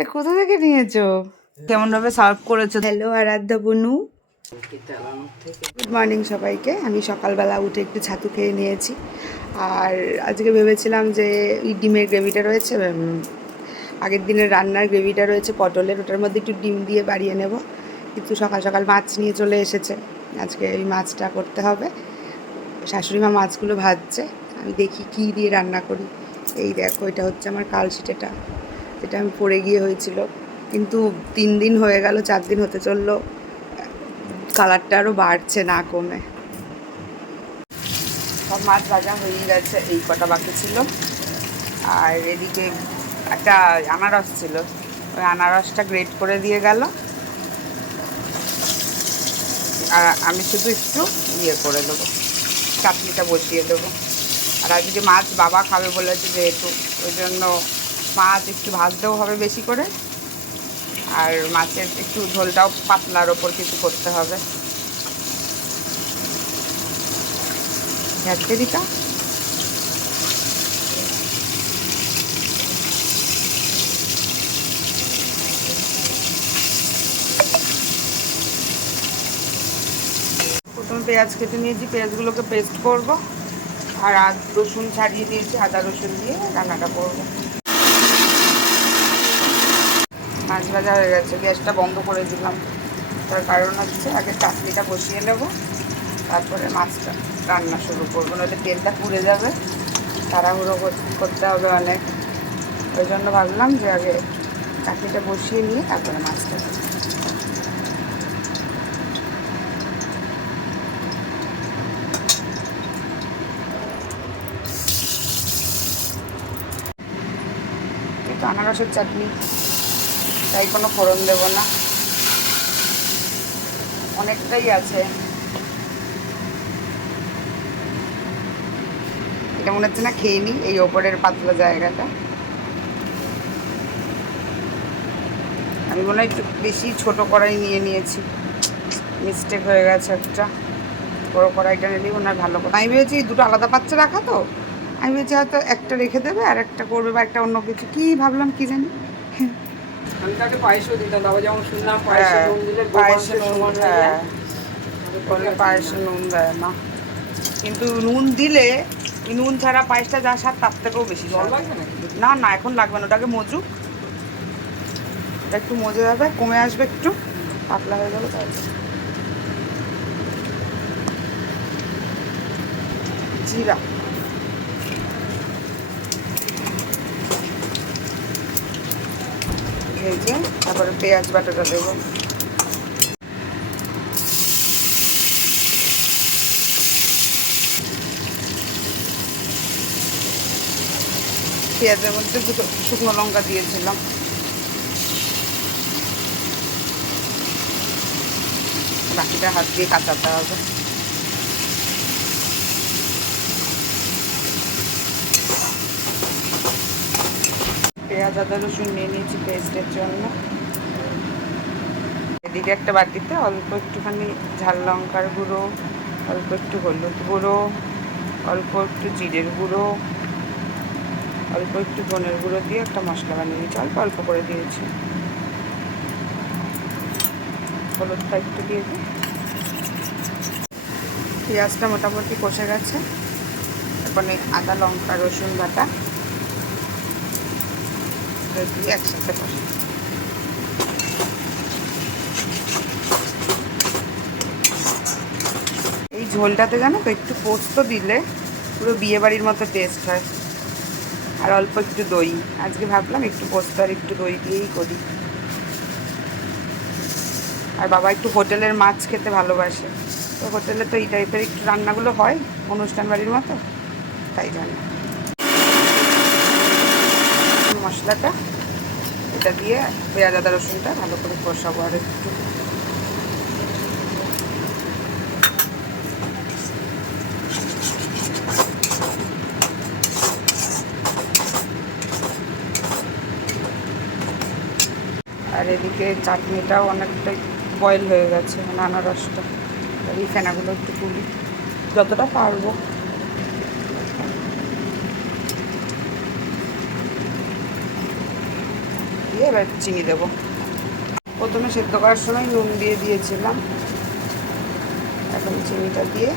এটা কোথা থেকে নিয়েছো? কেমন ভাবে সার্ভ করেছো? হ্যালো আরাধ্যা বনু, গুড মর্নিং সবাইকে। আমি সকালবেলা উঠে একটু ছাতু খেয়ে নিয়েছি। আর আজকে ভেবেছিলাম যে ওই ডিমের গ্রেভিটা রয়েছে, আগের দিনের রান্নার গ্রেভিটা রয়েছে পটলের, ওটার মধ্যে একটু ডিম দিয়ে বাড়িয়ে নেব। কিন্তু সকাল সকাল মাছ নিয়ে চলে এসেছে, আজকে এই মাছটা করতে হবে। শাশুড়ি মা মাছগুলো ভাজছে, আমি দেখি কী দিয়ে রান্না করি। এই দেখো, এটা হচ্ছে আমার কালশিটেটা, যেটা আমি পড়ে গিয়ে হয়েছিল, কিন্তু 3 দিন হয়ে গেল, 4 দিন হতে চললো, কালারটা আরও বাড়ছে না কমে। সব মাছ ভাজা হয়ে গেছে, এই কটা বাকি ছিল। আর এদিকে একটা আনারস ছিল, ওই আনারসটা গ্রেট করে দিয়ে গেল। আর আমি শুধু একটু ইয়ে করে দেবো, চাটনিটা বসিয়ে দেবো। আর আজকে মাছ বাবা খাবে বলেছে যেহেতু, ওই জন্য মাছ একটু ভাজতেও হবে বেশি করে, আর মাছের একটু ঝোলটাও পাতলার ওপর কিছু করতে হবে। দিকা প্রথমে পেঁয়াজ কেটে নিয়েছি, পেঁয়াজগুলোকে পেস্ট করব। আর রসুন ছাড়িয়ে দিয়েছি, আদা রসুন দিয়ে রান্নাটা করব। মাছ ভাজা হয়ে গেছে, গ্যাসটা বন্ধ করে দিলাম। তার কারণ হচ্ছে আগে চাটনিটা বসিয়ে নেব, তারপরে মাছটা রান্না শুরু করবো, নইলে তেলটা পুড়ে যাবে, তাড়াহুড়ো করতে হবে অনেক। ওই জন্য ভাবলাম যে আগে চাটনিটা বসিয়ে নিয়ে তারপরে মাছটা। এটা আনারসের চাটনি, তাই কোনো ফোড়ন দেবো না, অনেকটাই আছে। এটা মনে হচ্ছে না খেয়ে নিই, এই ওপরের পাতলা জায়গাটা। আমি মনে হয় একটু বেশি ছোটো কড়াই নিয়ে নিয়েছি, মিস্টেক হয়ে গেছে একটা। বড়ো কড়াইটা নিলেই মনে হয় ভালো কথা। আমি ভেবেছি দুটো আলাদা পাত্রে রাখা, তো আমি ভেবেছি হয়তো একটা রেখে দেবে আর একটা করবে, বা একটা অন্য কিছু, কী ভাবলাম কী জানি। আমি তাকে পায়েসও দিতাম, বাবা যেমন শুনলাম পায়েসে নুন, হ্যাঁ, বলে পায়েসে নুন দেয় না, কিন্তু নুন দিলে ওই নুন ছাড়া পায়েসটা যা স্বাদ তার থেকেও বেশি জল স্বাদ। লাগবে নাকি? না না, এখন লাগবে না, ওটাকে মজুক, ওটা একটু মজে যাবে, কমে আসবে, একটু পাতলা হয়ে যাবে, তাই জিরা, ভেজে তারপরে পেঁয়াজ বাটাটা দেবো। পেঁয়াজের মধ্যে দুটো শুকনো লঙ্কা দিয়েছিলাম। বাকিটা হাত দিয়ে কাঁচাতে হবে। পেঁয়াজ আদা রসুন নিয়ে নিয়েছি পেস্টের জন্য। এদিকে একটা বাটিতে অল্প একটুখানি ঝাল লঙ্কার গুঁড়ো, অল্প একটু হলুদ গুঁড়ো, অল্প একটু জিরের গুঁড়ো, অল্প একটু ধনের গুঁড়ো দিয়ে একটা মশলা বানিয়ে নিয়েছি, অল্প অল্প করে দিয়েছি। হলুদটা একটু দিয়ে দিই। পেঁয়াজটা মোটামুটি কষে গেছে, এখন আদা লঙ্কা রসুন বাটা দিয়ে একসাথে কষে। এই ঝোলটাতে জানো তো একটু পোস্ত দিলে পুরো বিয়েবাড়ির মতো টেস্ট হয়। আর অল্প একটু দই, আজকে ভাবলাম একটু পোস্ত আর একটু দই দিয়েই করি। আর বাবা একটু হোটেলের মাছ খেতে ভালোবাসে, তো হোটেলে তো এই টাইপের একটু রান্নাগুলো হয় অনুষ্ঠান বাড়ির মতো, তাই জন্য। মশলাটা এটা দিয়ে পেঁয়াজ আদা রসুনটা ভালো করে কষাবো আর একটু। আর এদিকে চাটনিটাও অনেকটা বয়েল হয়ে গেছে, মানে আনারসটা। আর এই ফেনাগুলো একটু তুলি যতটা পারবো। দিয়ে এবার চিনি দেবো। প্রথমে সেদ্ধ করার সময় নুন দিয়ে দিয়েছিলাম, এখন চিনিটা দিয়ে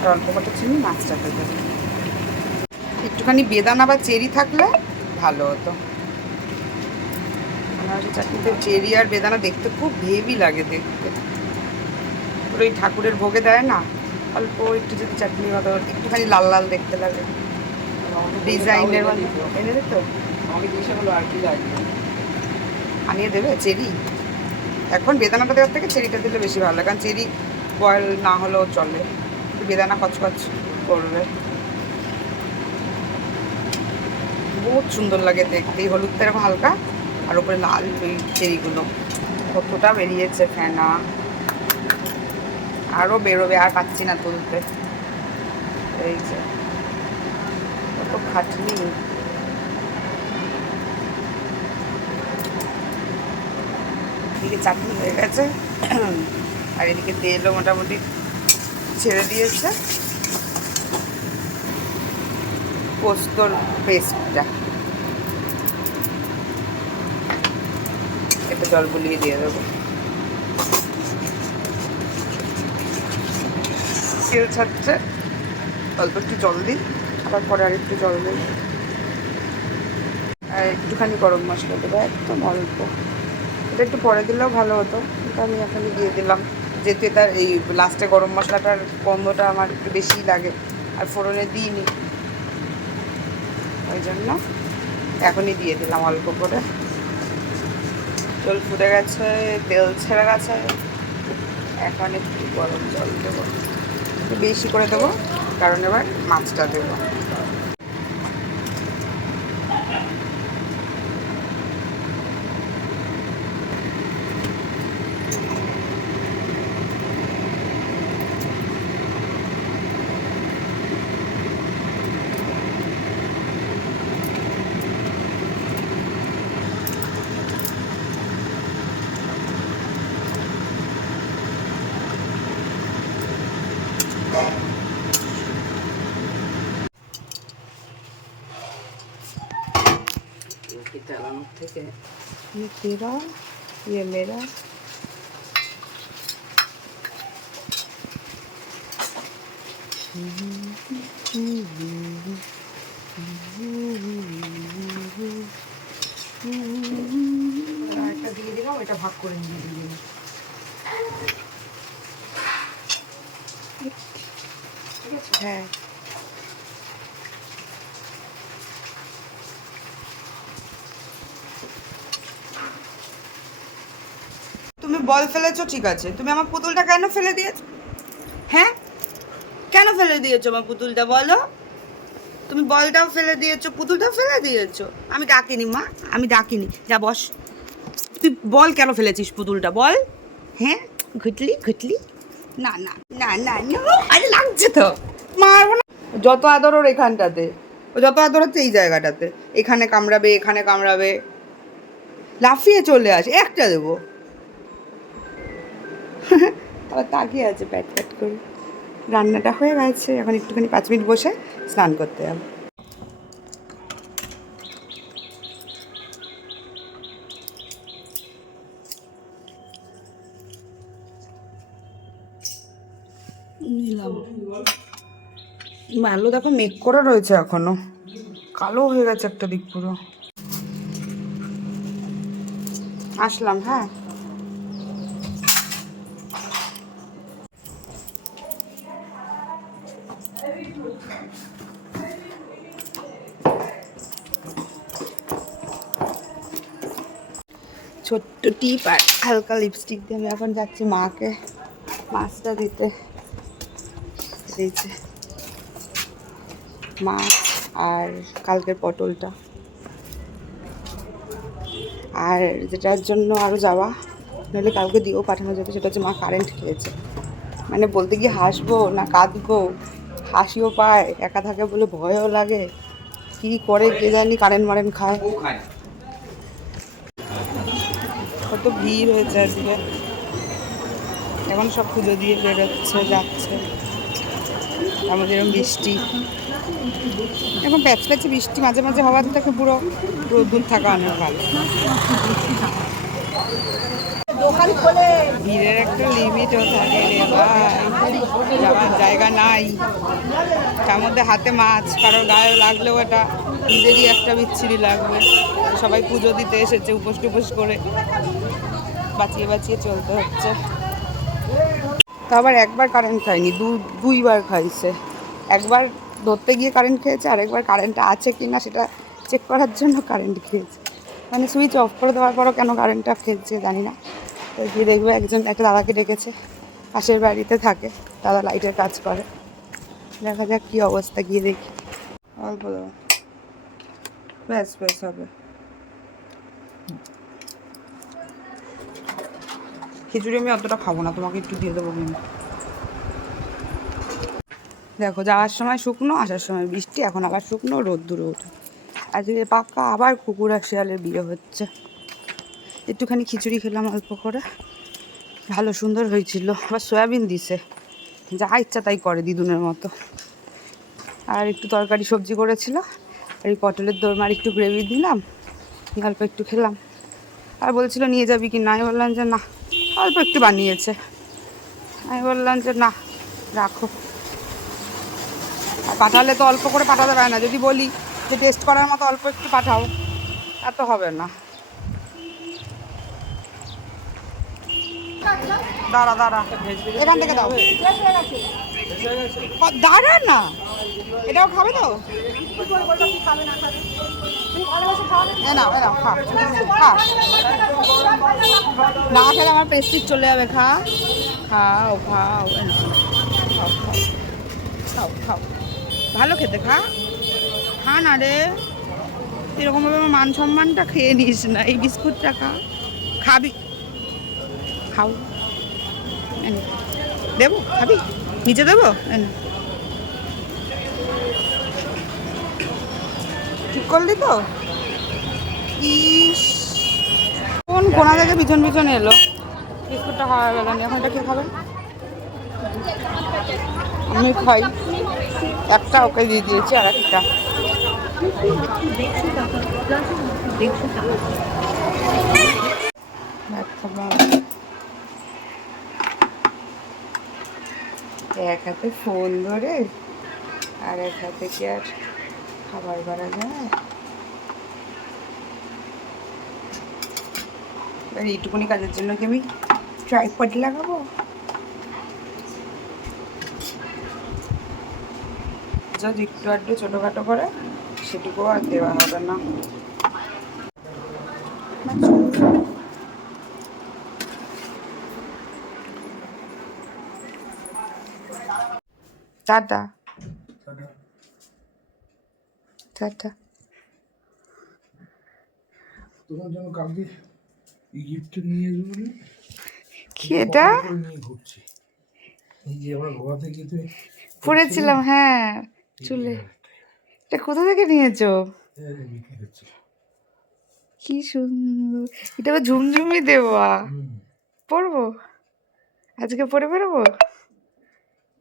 আর অল্প কটা চিনি মাছটাতে দেবো। একটুখানি বেদানা বা চেরি থাকলে ভালো হতো। আনারসের চাটনিতে চেরি আর বেদানা দেখতে খুব হেভি লাগে দেখতে। ওই ঠাকুরের ভোগে দেয় না, অল্প একটু যদি চাটনি হতো একটুখানি লাল লাল দেখতে লাগে। ডিজাইনের এনে দিত, আমাকে জিজ্ঞাসা করলো আর কি লাগবে, আনিয়ে দেবে চেরি। এখন বেদানাটা দেওয়ার থেকে চেরিটা দিলে বেশি ভালো লাগে, কারণ চেরি বয়েল না হলেও চলে, বেদানা কচকচ করবে। বহুত সুন্দর লাগে দেখতে, এই হলুদটা এরকম হালকা আর উপরে লাল ওই চেরিগুলো। কতটা বেরিয়েছে ফেনা, আরও বেরোবে, আর পাচ্ছি না তুলতে। এই যে কত খাটনি। এদিকে চাটনি হয়ে গেছে আর এদিকে তেলও মোটামুটি ছেড়ে দিয়েছে। পোস্তর পেস্টটা একটু জল বুলিয়ে দিয়ে দেবো। তেল ছাড়ছে, অল্প একটু জল দিই, আবার পরে আর একটু জল দিই, আর একটুখানি গরম মশলা দেবো, একদম অল্প। এটা একটু পরে দিলেও ভালো হতো, কিন্তু আমি এখনই দিয়ে দিলাম, যেহেতু এটা এই লাস্টে গরম মশলাটার গন্ধটা আমার একটু বেশিই লাগে, আর ফোড়নে দিইনি, ওই জন্য এখনই দিয়ে দিলাম অল্প করে। জল ফুটে গেছে, তেল ছেড়ে গেছে, এখন একটু গরম জল দেবো, একটু বেশি করে দেবো, কারণ এবার মাছটা দেবো। তেলানোর থেকে ये तेरा, ये मेरा। একটা দিয়ে দিলাম, এটা ভাগ করে নিয়ে দিলাম। হ্যাঁ, তুমি বল ফেলেছো ঠিক আছে, তুমি আমার পুতুলটা কেন ফেলে দিয়েছো? হ্যাঁ, কেন ফেলে দিয়েছো আমার পুতুলটা বলো? তুমি বলটাও ফেলে দিয়েছো, পুতুলটাও ফেলে দিয়েছো। আমি ডাকিনি মা, আমি ডাকিনি, যা বস। তুই বল কেন ফেলেছিস পুতুলটা বল? হ্যাঁ, ঘুটলি ঘুটলি, না না না না না, আরে লাগছে তো, মারবো না। যত আদর ওর এখানটাতে, ও যত আদর হচ্ছে এই জায়গাটাতে, এখানে কামড়াবে, এখানে কামড়াবে, লাফিয়ে চলে আসে, একটা দেবো। আবার তাকিয়ে আছে প্যাট প্যাট করে। রান্নাটা হয়ে গেছে, এখন একটুখানি 5 মিনিট বসে স্নান করতে যাবো। নিলাম ভালো, দেখো মেঘ করে রয়েছে এখনো, কালো হয়ে গেছে একটা দিক পুরো। আসলাম, হ্যাঁ। ছোট্ট টিপ আর হালকা লিপস্টিক দিয়ে আমি এখন যাচ্ছি মাকে মাছটা দিতে। দিয়েছে মাছ আর কালকের পটলটা, আর যেটার জন্য আরও যাওয়া, নাহলে কালকে দিয়েও পাঠানো যাবে, সেটা হচ্ছে মা কারেন্ট খেয়েছে। মানে বলতে গিয়ে হাসবো না কাঁদবো, হাসিও পায়, একা থাকে বলে ভয়ও লাগে, কী করে কে জানি, কারেন্ট মারেন্ট খায়। কত ভিড় হয়েছে আজকে, এখন সব পুজো দিয়ে বেরোচ্ছে যাচ্ছে। আমাদের এরকম বৃষ্টি, এখন প্যাচ প্যাচে বৃষ্টি মাঝে মাঝে হওয়ার থেকে পুরো রোদ্দুর থাকা অনেক ভালো। ভিড়ের একটা লিমিটও থাকে রে ভাই, যাওয়ার জায়গা নাই, তার মধ্যে হাতে মাছ, কারোর গায়ে লাগলেও এটা নিজেরই একটা বিচ্ছিরি লাগবে। সবাই পুজো দিতে এসেছে, উপোস টুপোস করে বাঁচিয়ে বাঁচিয়ে চলতে হচ্ছে। তো আবার একবার কারেন্ট খায়নি, দুইবার খাইছে। একবার ধরতে গিয়ে কারেন্ট খেয়েছে, আর একবার কারেন্টটা আছে কি না সেটা চেক করার জন্য কারেন্ট খেয়েছে। মানে সুইচ অফ করে দেওয়ার পরও কেন কারেন্টটা খেয়েছে জানি না। তো গিয়ে দেখবে একটা দাদাকে ডেকেছে, পাশের বাড়িতে থাকে, দাদা লাইটের কাজ করে। দেখা যাক কী অবস্থা, গিয়ে দেখি। অল্প দেবো, ব্যাস ব্যাস হবে। খিচুড়ি আমি অতটা খাবো না, তোমাকে একটু দিয়ে দেবো কিন্তু। দেখো, যাওয়ার সময় শুকনো, আসার সময় বৃষ্টি, এখন আবার শুকনো, রোদ্দুরে ওঠে। আজকে পাক্কা আবার কুকুর আর শিয়ালের বিয়ে হচ্ছে। একটুখানি খিচুড়ি খেলাম অল্প করে, ভালো সুন্দর হয়েছিল। আবার সয়াবিন দিছে, যা ইচ্ছা তাই করে দিদুনের মতো। আর একটু তরকারি সবজি করেছিল, আর এই পটলের দোরমার একটু গ্রেভি দিলাম, অল্প একটু খেলাম। আর বলছিল নিয়ে যাবি কি না, আমি বললাম যে না, অল্প একটু বানিয়েছে। আমি বললাম যে না, রাখো। আর পাঠালে তো অল্প করে পাঠাতে পারে না, যদি বলি যে টেস্ট করার মতো অল্প একটু পাঠাও, এত হবে না। দাঁড়া দাঁড়া, এখান থেকে দাও, দাঁড়া না, এটাও খাবে তো? না খা খা, না খেলে আমার প্রেস্টিজ চলে যাবে। খাও খাও, খাও খাও খাও, ভালো খেতে, খা না রে, এরকমভাবে আমার মান সম্মানটা খেয়ে নিস না। এই বিস্কুটটা খাবি, খাও। দেবো, খাবি? নিচে দেবো? ঠিক করলি তো? ইস, কোন কোনা থেকে পিছন পিছন এলো। বিস্কুটটা খাওয়া গেল না, এখন এটা কে খাবে? আমি খাই একটা, ওকে দিয়ে দিয়েছি আর একটা। এক হাতে ফোন ধরে আর এক হাতে কি আর খাবার বাড়া যায়? এবার এইটুকুনি কাজের জন্য কি আমি ট্রাইপড লাগাবো? যদি একটু আধটু ছোটোখাটো করে সেটুকুও আর দেওয়া হবে না। Tata tata. তোমার জন্য কালকে গিফট নিয়ে আসবো, কি এটা? ঘুরছি, এই যে আমরা গোয়া থেকে তুমি পড়েছিলাম, হ্যাঁ, চুলে। এটা কোথা থেকে নিয়েছো? বিক্রি করছি। কি সুন্দর, এটা আবার ঝুমঝুমি দেওয়া। পরবো আজকে, পরে বেরোবো।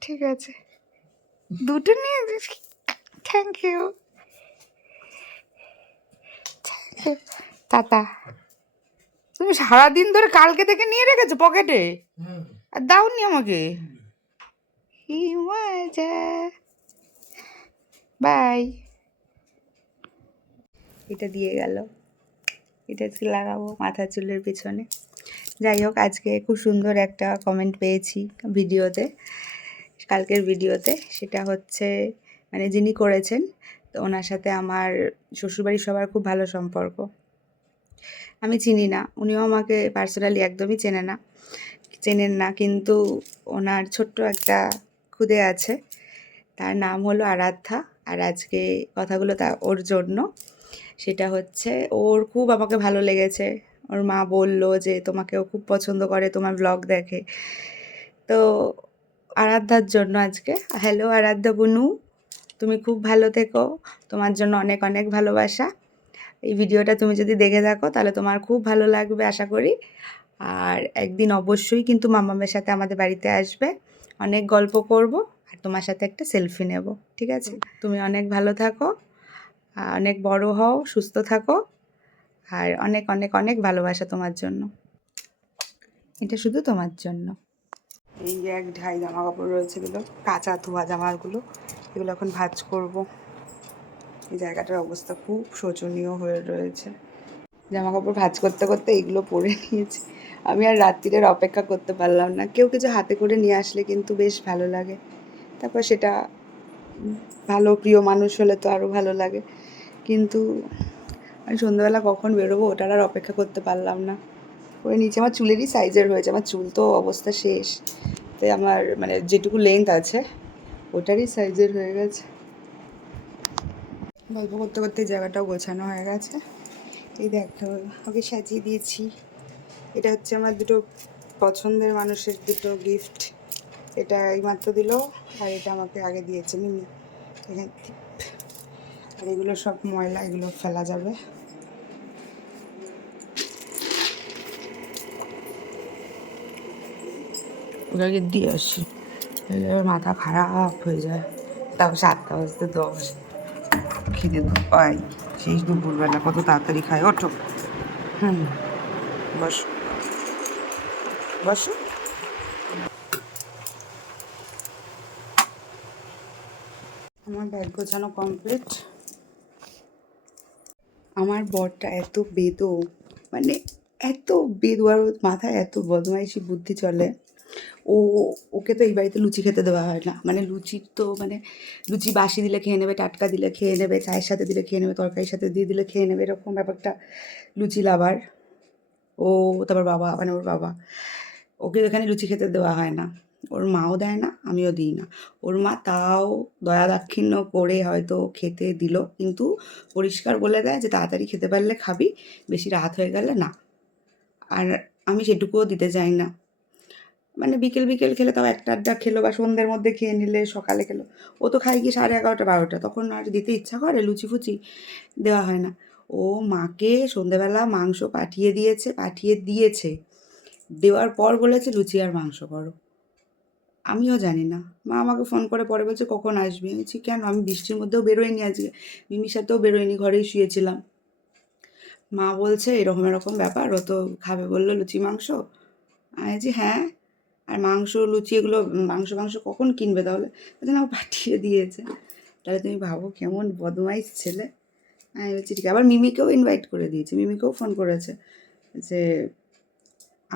ঠিক আছে, দুটো নিয়ে, থ্যাংক ইউ। টাটা। তুমি সারাদিন ধরে কালকে থেকে নিয়ে রেখেছো পকেটে, আর দাওনি আমাকে? কি মজা। বাই। এটা দিয়ে গেল, এটা আজকে লাগাবো মাথার চুলের পিছনে। যাই হোক, আজকে খুব সুন্দর একটা কমেন্ট পেয়েছি ভিডিওতে, কালকের ভিডিওতে। সেটা হচ্ছে মানে যিনি করেছেন, তো ওনার সাথে আমার শ্বশুরবাড়ির সবার খুব ভালো সম্পর্ক। আমি চিনি না, উনিও আমাকে পার্সোনালি একদমই চেনেন না, কিন্তু ওনার ছোট্ট একটা খুদে আছে, তার নাম হলো আরাধ্যা। আর আজকে কথাগুলো ওর জন্য। সেটা হচ্ছে, ওর খুব আমাকে ভালো লেগেছে। ওর মা বলল যে তোমাকেও খুব পছন্দ করে, তোমার ব্লগ দেখে। তো আরাধ্যার জন্য আজকে। হ্যালো আরাধ্যা বুনু, তুমি খুব ভালো থেকো, তোমার জন্য অনেক অনেক ভালোবাসা। এই ভিডিওটা তুমি যদি দেখে থাকো তাহলে তোমার খুব ভালো লাগবে আশা করি। আর একদিন অবশ্যই কিন্তু মামামের সাথে আমাদের বাড়িতে আসবে, অনেক গল্প করব। আর তোমার সাথে একটা সেলফি নেব, ঠিক আছে? তুমি অনেক ভালো থাকো, অনেক বড় হও, সুস্থ থাকো, আর অনেক অনেক অনেক ভালোবাসা তোমার জন্য। এটা শুধু তোমার জন্য। এই যে এক ঢাই জামা কাপড় রয়েছে, এগুলো কাঁচা ধোয়া জামাগুলো, এগুলো এখন ভাঁজ করব। এই জায়গাটার অবস্থা খুব শোচনীয় হয়ে রয়েছে। জামা কাপড় ভাঁজ করতে করতে এগুলো পরে নিয়েছি। আমি আর রাত্রিরের অপেক্ষা করতে পারলাম না। কেউ কিছু হাতে করে নিয়ে আসলে কিন্তু বেশ ভালো লাগে। তারপর সেটা ভালো প্রিয় মানুষ হলে তো আরও ভালো লাগে। কিন্তু আমি সন্ধ্যাবেলা কখন বেরোবো ওটার আর অপেক্ষা করতে পারলাম না। ওই নিচে আমার চুলেরই সাইজের হয়েছে, আমার চুল তো অবস্থা শেষ, তাই আমার মানে যেটুকু লেন্থ আছে ওটারই সাইজের হয়ে গেছে। গল্প করতে করতে জায়গাটাও গোছানো হয়ে গেছে। এই দেখো ওকে সাজিয়ে দিয়েছি। এটা হচ্ছে আমার দুটো পছন্দের মানুষের দুটো গিফট। এটা এইমাত্র দিল, আর এটা আমাকে আগে দিয়েছে মিমি। এখানে আর এগুলো সব ময়লা, এগুলো ফেলা যাবে। ওটাকে দিয়ে আসি, মাথা খারাপ হয়ে যায়। তাও 7টা বাজতে 10, খিদে তো পাই। সেই দুপুরবেলা কত তাড়াতাড়ি খায়। ওঠো, বসো বসো। আমার ব্যাগ গোছানো কমপ্লিট। আমার বরটা এত বেদো, মানে এত বেদো, আর ওর মাথায় এত বদমাইশি বুদ্ধি চলে। ওকে তো এই বাড়িতে লুচি খেতে দেওয়া হয় না। মানে লুচির তো মানে লুচি বাসি দিলে খেয়ে নেবে, টাটকা দিলে খেয়ে নেবে, চায়ের সাথে দিলে খেয়ে নেবে, তরকারির সাথে দিয়ে দিলে খেয়ে নেবে, এরকম ব্যাপারটা লুচি লাভার। ও তারপর বাবা, মানে ওর বাবা, ওকে এখানে লুচি খেতে দেওয়া হয় না। ওর মাও দেয় না, আমিও দিই না। ওর মা তাও দয়া দাক্ষিণ্য করে হয়তো খেতে দিল, কিন্তু পরিষ্কার বলে দেয় যে তাড়াতাড়ি খেতে পারলে খাবি, বেশি রাত হয়ে গেলে না। আর আমি সেটুকুও দিতে চাই না। মানে বিকেল বিকেল খেলে তাও 1টা খেলো, বা সন্ধ্যের মধ্যে খেয়ে নিলে, সকালে খেলো। ও তো খায় কি 11:30 12টা, তখন আর দিতে ইচ্ছা করে লুচি ফুচি, দেওয়া হয় না। ও মাকে সন্ধ্যেবেলা মাংস পাঠিয়ে দিয়েছে, দেওয়ার পর বলেছে লুচি আর মাংস করো। আমিও জানি না। মা আমাকে ফোন করে পরে বলছে কখন আসবি। আমি বলছি কেন, আমি বৃষ্টির মধ্যেও বেরোইনি আজকে, মিমির সাথেও বেরোইনি, ঘরেই শুয়েছিলাম। মা বলছে এরকম এরকম ব্যাপার, ও তো খাবে বললো লুচি মাংস। আমি বলছি হ্যাঁ, আর মাংস লুচি এগুলো মাংস কখন কিনবে তাহলে? বলছে না, ও পাঠিয়ে দিয়েছে। তাহলে তুমি ভাবো কেমন বদমাইশ ছেলে। আমি বলছি ঠিক। আবার মিমিকেও ইনভাইট করে দিয়েছে, মিমিকেও ফোন করেছে যে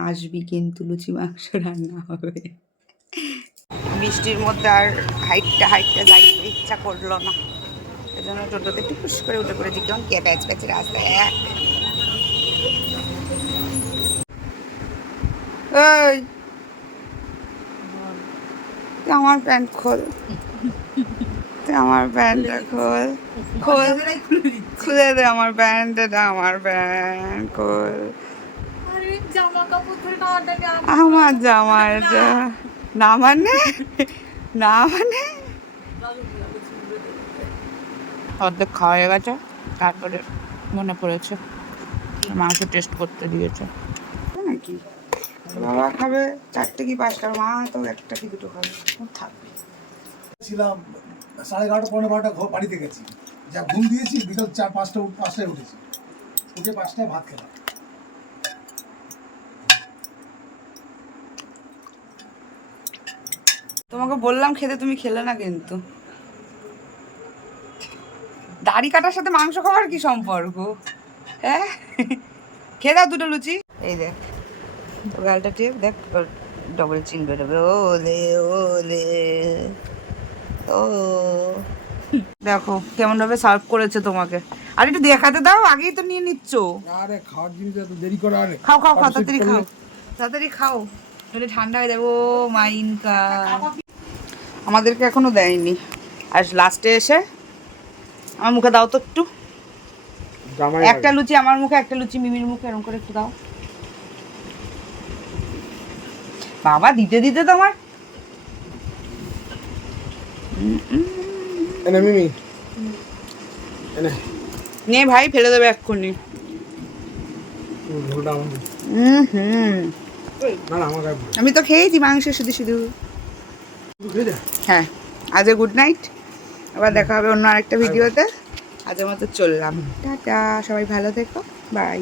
আসবি কিন্তু লুচি মাংস রান্না হবে। বৃষ্টির মধ্যে আর হাইটটা যাইতে ইচ্ছা করলো না, এই জন্য টোটোতে একটু খুশ করে উঠে পড়েছি। কেমন কে প্যাচ প্যাচের রাস্তায় এই তুই আমার প্যান্ট খোল, তুই আমার প্যান্টটা খোল, খুলে দে আমার প্যান্ট, এটা আমার প্যান্ট খোল। আমার জামা এটা না, মানে না, মানে অর্ধেক খাওয়া হয়ে গেছে, তারপরে মনে পড়েছে মাংস টেস্ট করতে দিয়েছে নাকি। বাবা খাবে 4টে কি 5টা, মা তো 1টা কি 2টো খাবে, থাকবে। ছিলাম 11:30 পৌনে 12টা ঘর বাড়িতে গেছি, যা ঘুম দিয়েছি বিকাল 4-5টায় উঠেছি, উঠে 5টায় ভাত খেলাম। তোমাকে বললাম খেতে, তুমি খেলে না কিন্তু। দাড়ি কাটার সাথে মাংস খাওয়ার কি সম্পর্ক? হ্যাঁ, খেয়ে দাও 2টো লুচি। এই দেখ ও গালটা টিপ, দেখ ডবল চিন বেরোবে। ওলে ওলে ও দেখো কেমন ভাবে সার্ভ করেছে তোমাকে। আর একটু দেখাতে দাও, আগেই তো নিয়ে নিচ্ছ। আরে খাওয়ার জিনিস এত দেরি করে, আরে খাও খাও খাও, তাড়াতাড়ি খাও, তাড়াতাড়ি খাও, নইলে ঠান্ডা হয়ে যাবো। মাইনকা আমাদেরকে এখনো দেয়নি, আর লাস্টে এসে আমার মুখে দাও তো একটু। একটা লুচি আমার মুখে, একটা লুচি মিমির মুখে, এরকম করে একটু দাও। বাবা দিতে দিতে তোমার এনে মিমি এনে নে ভাই, ফেলে দেবে এক্ষুনি। ঝোলটা আমাদের না না আমার আমি তো খেয়েছি মাংস শুধু শুধু। খেয়ে যা। হ্যাঁ আজকে গুড নাইট, আবার দেখা হবে অন্য আরেকটা ভিডিওতে। আজকের মতো চললাম, টাটা, সবাই ভালো থেকো, বাই।